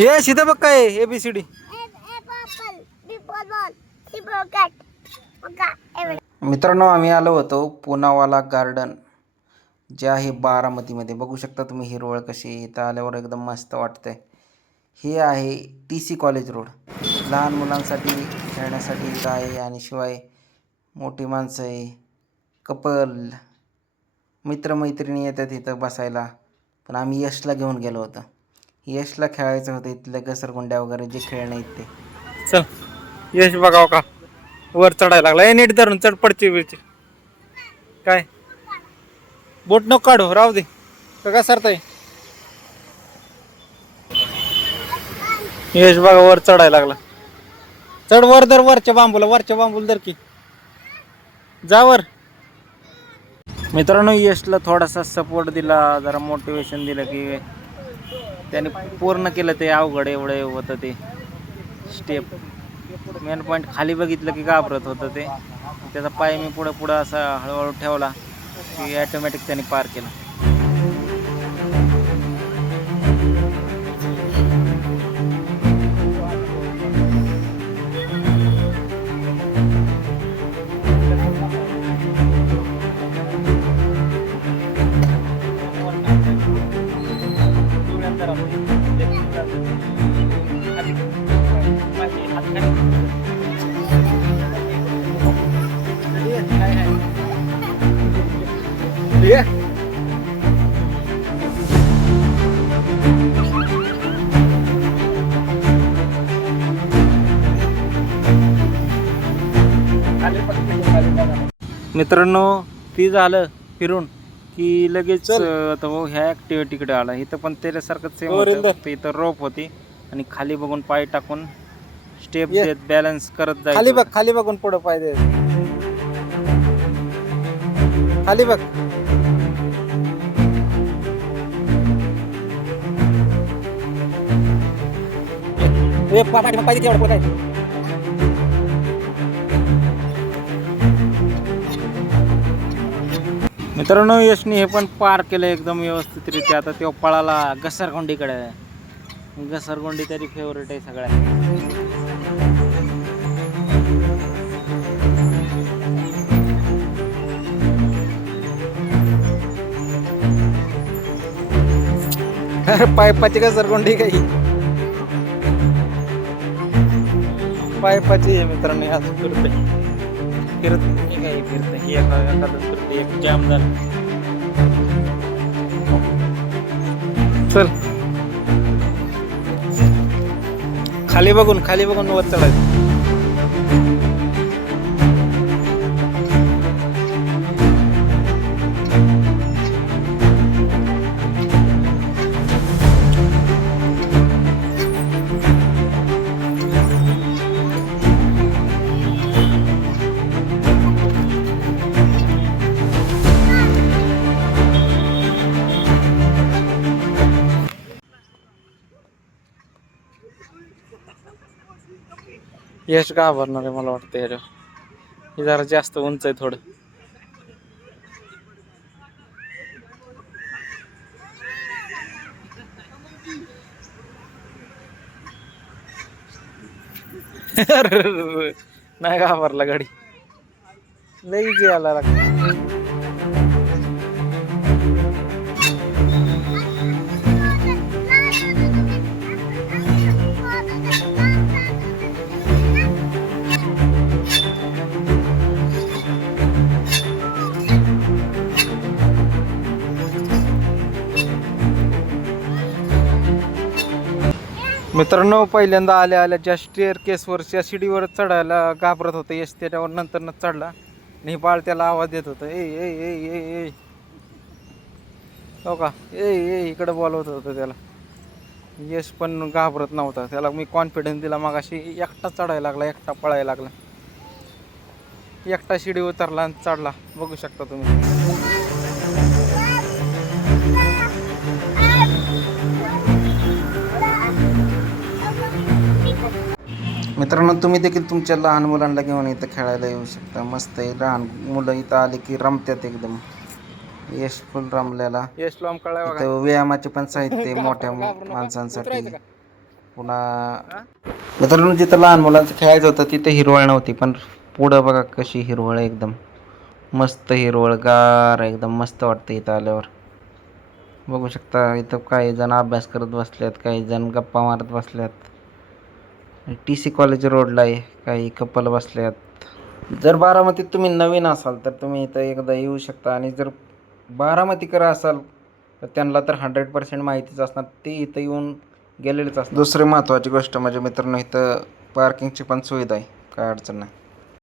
ये सीधा बघ काय ए बी सी डी. मित्रांनो आम्ही आलो होतो पुनावाला गार्डन जे आहे बारामतीमध्ये. बघू शकता तुम्ही हिरवळ कशी इथं आल्यावर एकदम मस्त वाटतंय. हे आहे टी सी कॉलेज रोड लहान मुलांसाठी खेळण्यासाठी इथं आहे आणि शिवाय मोठी माणसं आहे. कपल मित्रमैत्रिणी येतात इथं बसायला. पण आम्ही यशला घेऊन गेलो होतो. यशला खेळायचं होतं इथल्या घसरगुंड्या वगैरे जे खेळणे आहेत ते. चल यश बघाव का? वर चढायला लागला. ए नीट धरून चढ पडची बिडची काय? बोट नको काढू राहू दे. का सरताय यश बघा वर चढायला लागला. चढ वर दर वरच्या बांबूला वरच्या बांबूला दर की. जा वर. मित्रांनो यशला थोडासा सपोर्ट दिला जरा मोटिवेशन दिलं की त्याने पूर्ण केलं ते अवघड एवढं होतं ते स्टेप मेन पॉईंट खाली बघितलं की घाबरत होतं ते. त्याचा पाय मी पुढं पुढं असा हळूहळू ठेवला की ॲटोमॅटिक त्याने पार केला. मित्रांनो ती झालं फिरून की लगेच अं, आता भाऊ ह्या ऍक्टिव्हिटीकडे आला. इथं पण त्याच्यासारखं सेम होतं. फक्त इथं रोप होती आणि खाली बघून पाय टाकून स्टेप देत बॅलन्स करत जायचं. खाली बघ खाली बघून पुढं पाहिजे खाली बघ. पाहिजे तेवढं आहे. मित्रांनो यशनी हे पण पार केलं एकदम व्यवस्थितरित्या. आता तो पळाला घसरगुंडीकडे. घसरगुंडी तरी फेवरेट आहे सगळ्या अरे पायपाची का सरकोंडी काही. पायपाची आहे मित्रांनो या असं फिरत नाही काही फिरत ही एका एखादं फिरत एक जाम झालं. चल. खाली बघून खाली बघून वर चढायचं. यश घाबरणार आहे मला वाटतं अरे हे जरा जास्त उंच आहे थोडं. नाही घाबरला गाडी. लई जी आला लागतो मित्रांनो पहिल्यांदा आल्या आल्या ज्या स्टेअर केसवरच्या शिडीवर चढायला घाबरत होतं यश त्याच्यावर नंतर चढला. आणि बाळ त्याला आवाज देत होतं ए ए ए ए ए. हो का? ए ए इकडं बोलवत होतं त्याला. यश पण घाबरत नव्हता. त्याला मी कॉन्फिडन्स दिला मग अशी एकटा चढायला लागला एकटा पळायला लागला. एकटा शिडी उतरला आणि चढला. बघू शकता तुम्ही. मित्रांनो तुम्ही देखील तुमच्या लहान मुलांना घेऊन इथं खेळायला येऊ शकता. मस्त आहे. लहान मुलं इथं आले की रमत्यात एकदम. यश फुल रमलेला. यश लॉम कळाय बघा. इथं व्यायामाचे पण साहित्य मोठ्या माणसांसाठी. पुन्हा मित्रांनो जिथं लहान मुलांचं खेळायचं होतं तिथं हिरवळ नव्हती पण पुढं बघा कशी हिरवळ आहे एकदम. मस्त हिरवळ गार एकदम मस्त वाटतं इथं आल्यावर. बघू शकता इथं काही जण अभ्यास करत बसल्यात काही जण गप्पा मारत बसल्यात टी सी कॉलेज रोडला आहे. काही कपल बसल्यात. जर बारामतीत तुम्ही नवीन असाल तर तुम्ही इथं एकदा येऊ शकता. आणि जर बारामतीकर असाल तर त्यांना तर हंड्रेड पर्सेंट माहितीच असणार. ते इथं येऊन गेलेलेच असतात दुसरी महत्त्वाची गोष्ट म्हणजे मित्रांनो इथं पार्किंगची पण सुविधा आहे. काय अडचण नाही.